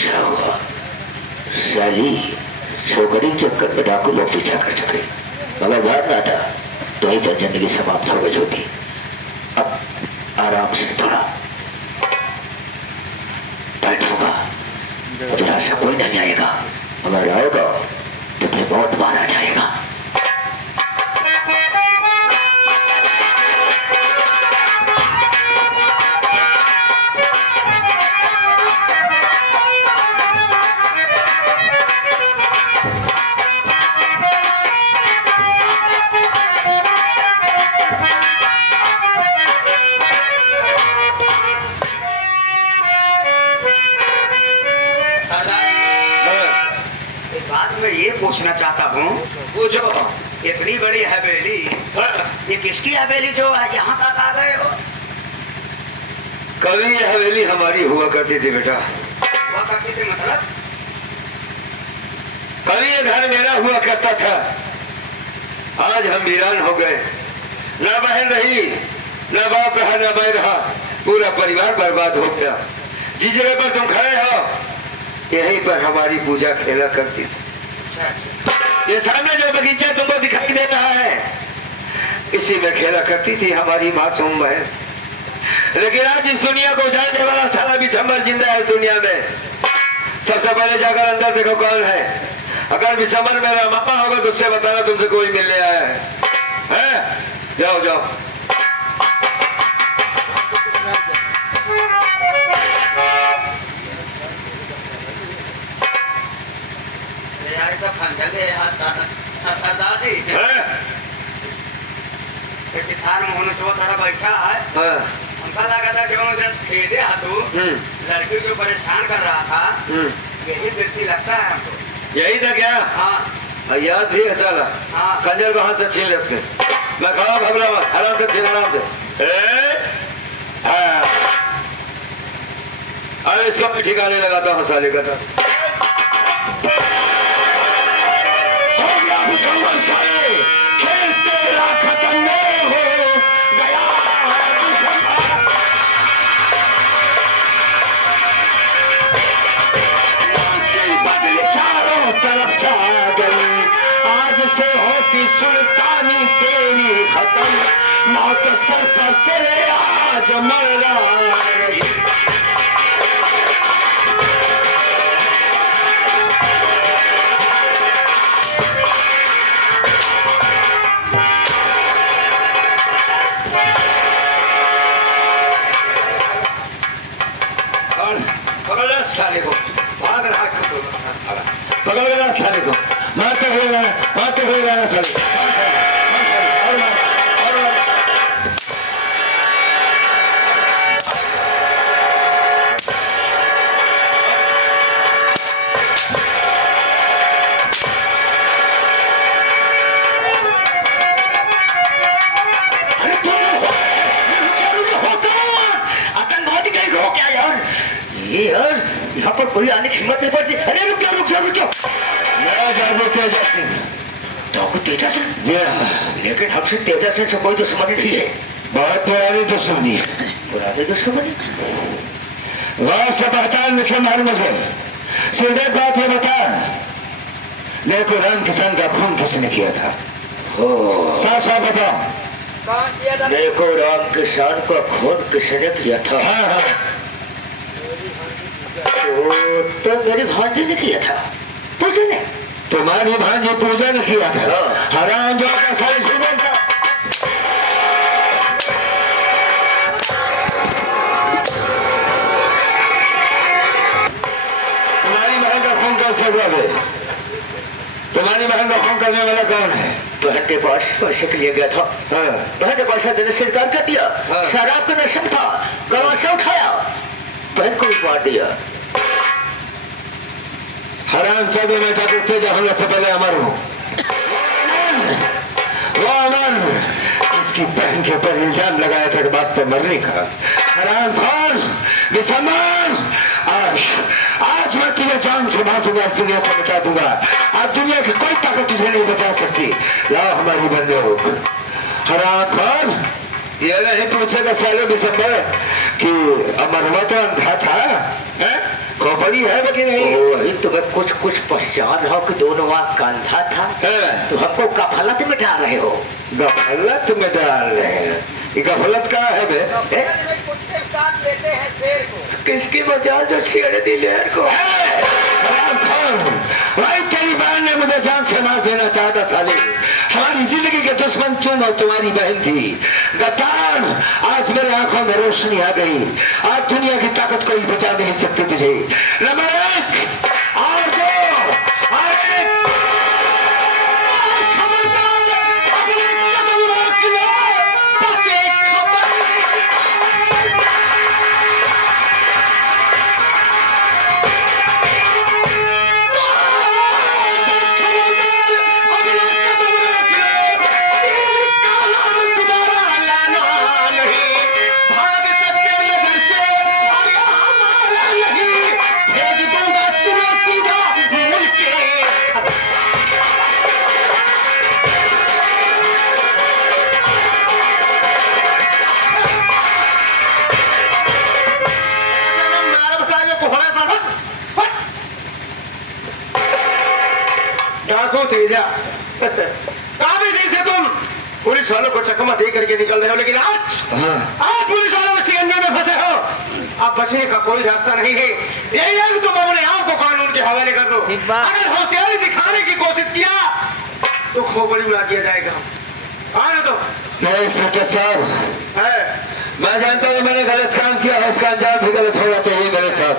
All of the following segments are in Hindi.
अच्छा हुआ साली छोकरी चक्कर में डाकू लोग पीछा कर चुके, मगर भाग ना था तो ही पर जिंदगी समाप्त हो गई होती। अब आराम से थोड़ा बैठूंगा, उधर से कोई नहीं आएगा, अगर आएगा तो फिर बहुत मारा जाएगा। ये पूछना चाहता हूँ, पूछो। इतनी बड़ी हवेली, ये किसकी हवेली जो यहाँ तक आ गए हो? कभी ये हवेली हमारी हुआ करती थी बेटा। हुआ करती थी मतलब? कभी ये घर मेरा हुआ करता था, आज हम वीरान हो गए। ना बहन रही, ना बाप रहा, ना मैं रहा, पूरा परिवार बर्बाद हो गया। जिस जगह पर तुम खड़े हो यहीं पर हमारी पूजा खेला करती थी। ये सामने जो बगीचा तुमको दिखाई दे रहा है, इसी में खेला करती थी हमारी मासूम बहन। लेकिन आज इस दुनिया को उजाड़ने वाला साला विशंबर जिंदा है दुनिया में। सबसे पहले जाकर अंदर देखो कौन है। अगर विशंबर मेरा मामा होगा तो उससे बताना तुमसे कोई मिलने आया है? जाओ जाओ। सरदार जी, किसान मोहन चो थोड़ा बैठा है, उनका लगा था जो खेदे हाथों लड़की को परेशान कर रहा था, यही व्यक्ति लगता है हमको। यही था क्या? हाँ याद भी है साला। हाँ। कंजर को हाथ से छीन ले उसके। मैं खाओ घबरा मत, आराम से छीन, आराम से। अरे इसको मैं ठिकाने लगाता हूँ साले का। खेल तेरा खत्म नहीं हो गया बदली चारों तरफ छा गई, आज से होती सुल्तानी तेरी खत्म, मौत सर पर तेरे आज मरा रही। साले को भाग रहा साला, पकड़ लेना साले को, मारते हुए रहना साले। यार यहाँ पर कोई आने की हिम्मत नहीं पड़ती। अरे रुक जाओ। मैं जाबू तेजा सिंह। तो तेजा सिंह? जी हाँ। लेकिन हमसे तेजा सिंह से कोई दुश्मनी नहीं है। बहुत पुरानी दुश्मनी। पुरानी दुश्मनी? गौर से पहचान मुझे। सीधे बात ये बता, देखो राम किसान का खून किसने किया था? साफ साफ बताओ। देखो राम किसान का खून किसने किया था? हाँ। तो मेरी भांजी ने किया था। पूजा ने? तुम्हारी भांजी पूजा ने किया था? हराम जो सारी सुबह था। तुम्हारी बहन का खून कैसे हुआ बे? तुम्हारी बहन का खून करने वाला कौन है? बहन के पास पैसे के लिए गया था। बहन ने पैसा देने से इनकार कर दिया। शराब का नशा था, गवा से उठाया, बहन को भी मार दिया। हराम चौबे में तेजा होने से पहले अमर हो। वो अमर इसकी बहन के ऊपर इल्जाम लगाया था बात पे मरने का। हराम खोर विशंबर, आज मैं तुझे जान से मार दूंगा, इस दुनिया से मिटा दूंगा। आज दुनिया की कोई ताकत तुझे नहीं बचा सकती। लाओ हमारी बंदूक। हराम खोर, ये नहीं पूछेगा साले विशंबर कि अमर हुआ तो अंधा था, खोपड़ी है कि नहीं? वही तुम्हें कुछ कुछ पहचान हो कि दोनों वहाँ कंधा था, तो हमको गफलत में डाल रहे हो। गफलत में डाल रहे हैं? गफलत का है बे? कुत्ते काट लेते हैं शेर को। किसकी वजह जो छेड़ दी लेर को? भाई तेरी बहन ने मुझे जान से मार देना चाहता साले। हमारी जिंदगी के दुश्मन तुम और तुम्हारी बहन थी। गद्दार, आज मेरे आंखों में रोशनी आ गई। आज दुनिया की ताकत कोई बचा नहीं सकती तुझे। नंबर 1 और 2 और 1। डाकू तेजा, काफी दिन से तुम पुलिस वालों को चकमा दे करके निकल रहे हो, लेकिन आज पुलिस वालों के सिकंजे में फंसे हो। अब बचने का कोई रास्ता नहीं है। यही है कि तुम अपने आप को कानून के हवाले कर दो। अगर होशियारी दिखाने की कोशिश किया तो खोपड़ी उड़ा दिया जाएगा। आने दो। नहीं सेक्टर साहब, मैं जानता हूँ मैंने गलत काम किया है, उसका अंजाम भी गलत होना चाहिए मेरे साथ,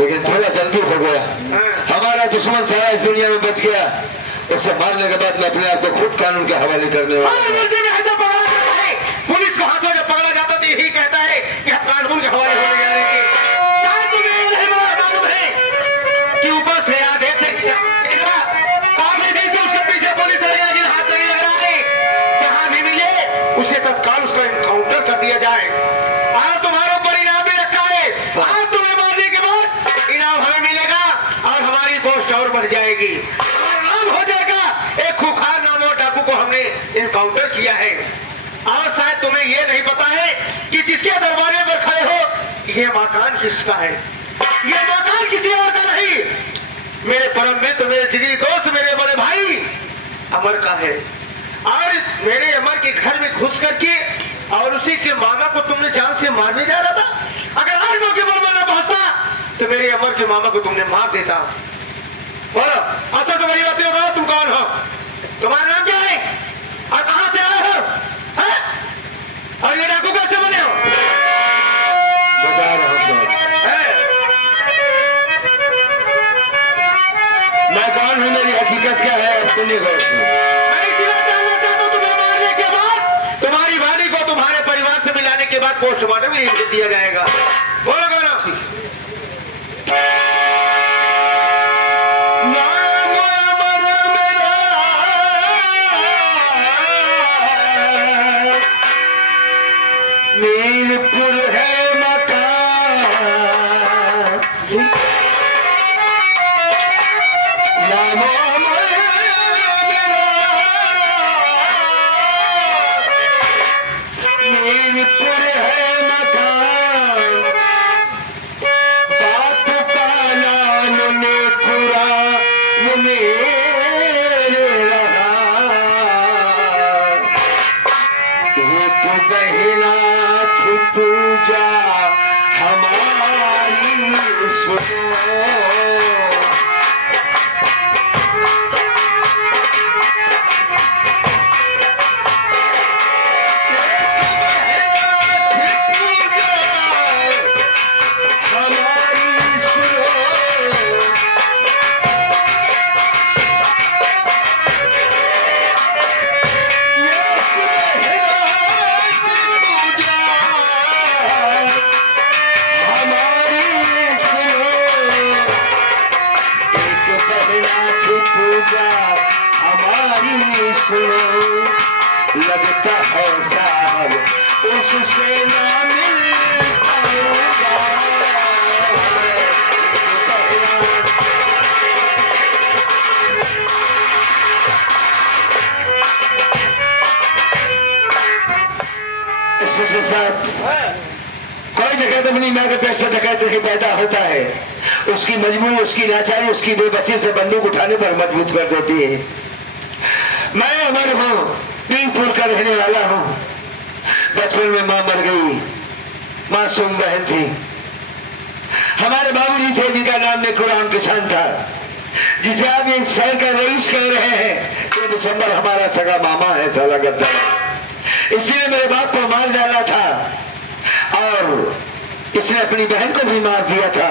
लेकिन थोड़ा जल्दी हो गया। हमारा दुश्मन सारा इस दुनिया में बच गया। उसे मारने के बाद मैं अपने आप को खुद कानून के हवाले करने वाला हूं। पुलिस को हाथों जब पकड़ा जाता तो यही कहता है कि हम कानून के हवाले होने जा रहे हैं। मालूम है कि ऊपर से आधे से काफी दिन से उसके पीछे पुलिस लगे, लेकिन हाथ नहीं लग रहा है। जहां भी मिले उसे तत्काल उसका एनकाउंटर कर दिया जाए। आज तुम्हारे ऊपर इनाम भी रखा है। आज तुम्हें मारने के बाद इनाम हमें मिलेगा और हमारी पोस्ट और बढ़ जाएगी। नाम हो जाएगा एक खुखार नाम और डाकू को हमने एनकाउंटर किया है। और शायद तुम्हें ये नहीं पता है कि जिसके दरबारे पर खड़े हो ये मकान किसका है। ये मकान किसी और का नहीं, मेरे परम मित्र, मेरे जिगरी दोस्त, मेरे बड़े भाई अमर का है। और मेरे अमर के घर में घुस करके और उसी के मामा को तुमने जान से मारने जा रहा था। अगर आज मौके पर मैं न पहुंचता तो मेरे अमर के मामा को तुमने मार देता। बोलो, अच्छा तुम्हारी बातें बताओ, तुम कौन हो, तुम्हारा नाम क्या है और कहां से आए हो, है? और ये डाकू कैसे बने हो? बता रहा हूं मैं कौन हूं, मेरी हकीकत क्या है, सुनिए गौर से। मैं इतना जानना चाहता हूं तुम्हें मारने के बाद तुम्हारी वाणी को तुम्हारे परिवार से मिलाने के बाद पोस्टमार्टम भी दिया जाएगा। बोलो कौन हो? मीरपुर है मकान, मीरपुर है मकान, बाप का नाम ने कुरान में रहा। एक बहना थी पूजा हमारी सुनो। लगता है साहब उससे ना मिल पाऊंगा। साहब कोई जगह तो अपनी माँ के पेट से डकैत ही पैदा होता है, उसकी मजबूरी, उसकी लाचारी, उसकी बेबसी से बंदूक उठाने पर मजबूत कर देती है। मैं अमर हूँ, पीरपुर का रहने वाला हूँ। बचपन में माँ मर गई, मासूम बहन थी। हमारे बाबूजी थे जिनका नाम में कुरान किसान था, जिसे आप ये शहर का रईस कह रहे हैं, तो दिसंबर हमारा सगा मामा है, साला गद्दार। इसीने मेरे बाप को मार डाला था और इसने अपनी बहन को भी मार दिया था।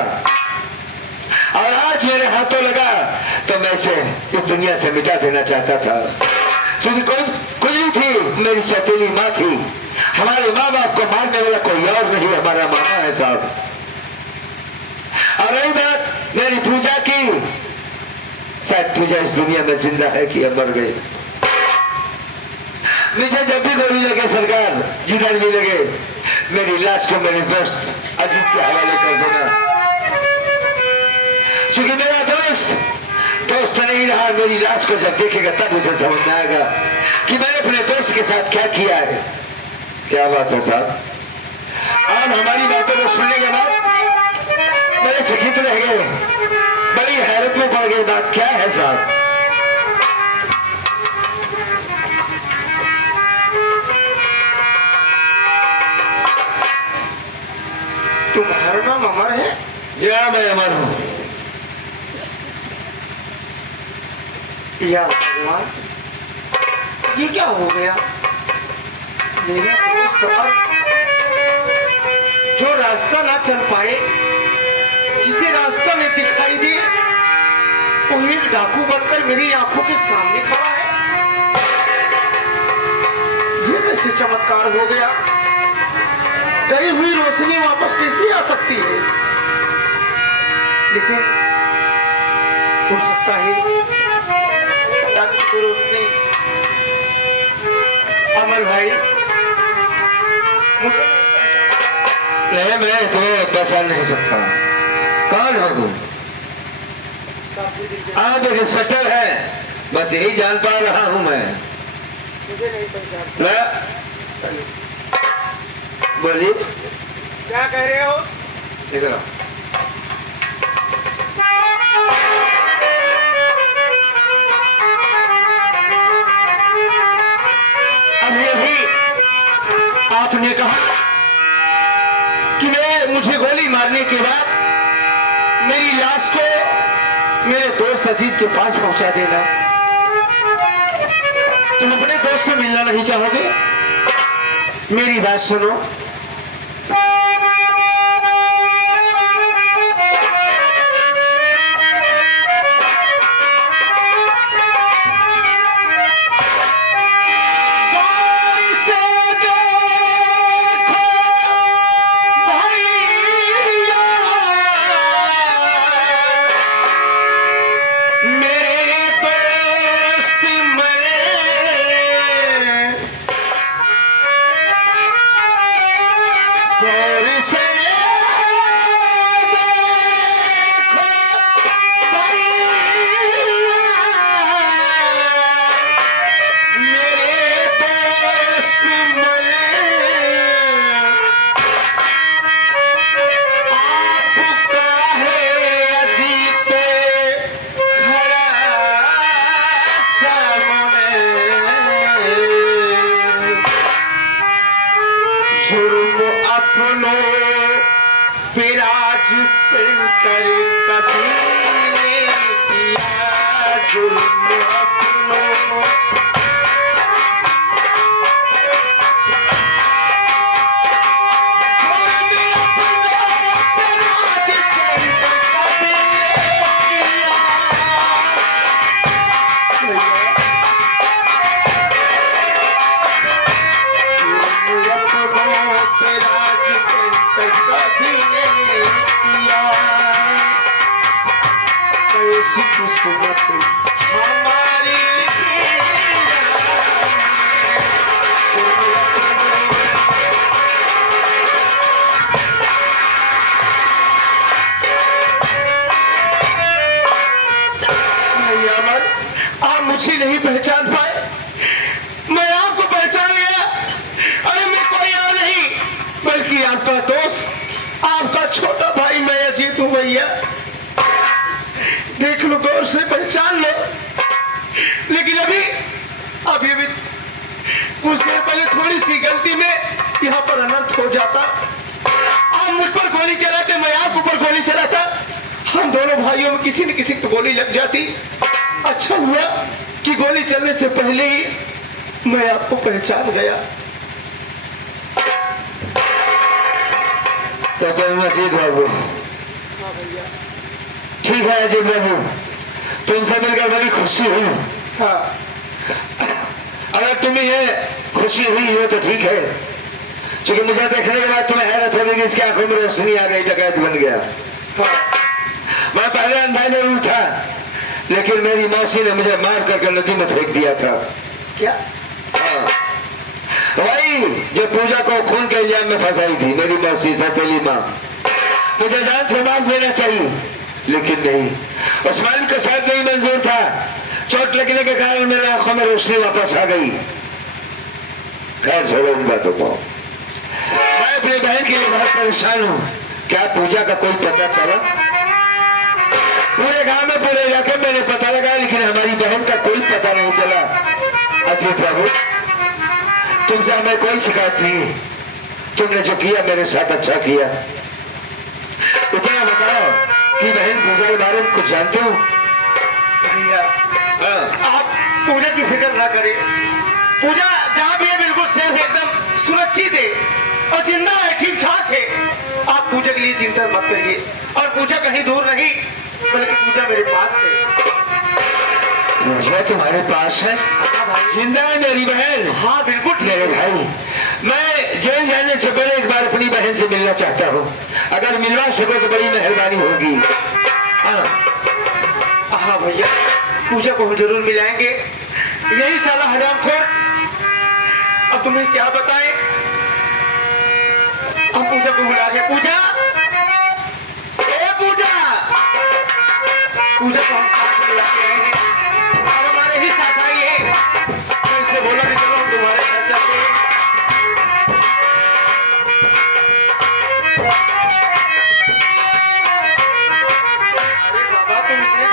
और आज मेरे हाथों लगा तो मैं इसे इस दुनिया से मिटा देना चाहता था। क्योंकि कुछ नहीं थी, मेरी सौतेली माँ थी। हमारे माँ बाप को मारने वाला कोई और नहीं, हमारा मामा है साहब। और रही बात मेरी पूजा की, शायद पूजा इस दुनिया में जिंदा है कि अब मर गई। मुझे जब भी गोली लगे सरकार, जिधर भी लगे, मेरी लाश को मेरे दोस्त अजीत के हवाले कर देना। क्योंकि मेरा दोस्त नहीं रहा, मेरी लाश को जब देखेगा तब उसे समझ में आएगा कि मैंने अपने दोस्त के साथ क्या किया है। क्या बात है साहब, आप हमारी बातों को सुनने के बाद बड़े चकित रह गए, बड़ी हैरत में पड़ गई। बात क्या है साहब? तुम्हारा नाम अमर है? जी हाँ, मैं अमर हूँ। या भगवान, ये क्या हो गया? मेरा दोस्त अमर जो रास्ता ना चल पाए, जिसे रास्ता नहीं दिखाई दे, वो एक डाकू बनकर मेरी आंखों के सामने खड़ा है। ये कैसे चमत्कार हो गया? गई हुई रोशनी वापस कैसे आ सकती है? लेकिन हो सकता है रोशनी। अमर भाई, नहीं, मैं तुम्हें पहचान नहीं सकता। कौन हो तुम? आप एक इंस्पेक्टर है, बस यही जान पा रहा हूं मैं। मुझे नहीं पहचानता। बोलिए, क्या कह रहे हो? इधर आओ। अब ये भी आपने कहा कि मुझे गोली मारने के बाद मेरी लाश को मेरे दोस्त अजीज के पास पहुंचा देना। तुम अपने दोस्त से मिलना नहीं चाहोगे? मेरी बात सुनो। मुझे नहीं पहचान पाए, मैं आपको पहचान गया। अरे मैं कोई और नहीं बल्कि आपका दोस्त देख लो, गौर से पहचान लो। लेकिन अभी अभी अभी कुछ देर पहले थोड़ी सी गलती में यहाँ पर अनर्थ हो जाता। आप मुझ पर गोली चलाते, मैं आपके ऊपर गोली चलाता, हम दोनों भाइयों में किसी न किसी को गोली लग जाती। अच्छा हुआ कि गोली चलने से पहले ही मैं आपको पहचान गया। तो अजीत बाबू, ठीक है अजीत बाबू, तुमसे मिलकर बड़ी खुशी हुई। हाँ, अगर तुम्हें ये खुशी हुई हो तो ठीक है, क्योंकि मुझे देखने के बाद तुम्हें हैरत होगी कि इसकी आंखों में रोशनी आ गई, डकैत बन गया। हाँ। मैं पहले अंधा जरूर था, लेकिन मेरी मौसी ने मुझे मार करके नदी में फेंक दिया था। क्या? हाँ, वही जो पूजा को खून के इल्जाम में फंसाई थी, मेरी मौसी सौतेली माँ। मुझे जान से मार देना चाहिए, लेकिन नहीं, उस मालिक को शायद नहीं मंजूर था। चोट लगने के कारण मेरी आंखों में रोशनी वापस आ गई। खैर छोड़ो इन बातों को। मैं अपनी बहन के लिए बहुत परेशान हूँ। क्या पूजा का कोई पता चला? पूरे गांव में, पूरे इलाके में मैंने पता लगा, लेकिन हमारी बहन का कोई पता नहीं चला। अजीत बाबू, तुमसे हमें कोई शिकायत नहीं। तुमने जो किया मेरे साथ अच्छा किया। इतना बताओ कि बहन पूजा के बारे में कुछ जानते हो? भैया, आप पूजा की फिक्र ना करें। पूजा जहाँ भी है बिल्कुल सेफ, एकदम सुरक्षित है और जिंदा है, ठीक ठाक है। आप पूजा के लिए चिंता मत करिए। और पूजा कहीं दूर नहीं, बल्कि पूजा मेरे पास है। पूजा तुम्हारे पास है? हाँ भाई। जिंदा है मेरी बहन? हाँ बिल्कुल ठीक मेरे है। भाई, मैं जेल जाने से पहले एक बार अपनी बहन से मिलना चाहता हूँ। अगर मिलवा सको तो बड़ी मेहरबानी होगी। हाँ हाँ भैया, पूजा को हम जरूर मिलाएंगे। यही साला हरामखोर, अब तुम्हें क्या बताएं। हम पूजा को बुला रहे हैं। पूजा, ए पूजा, पूजा को हम साथ में बुला के आएंगे।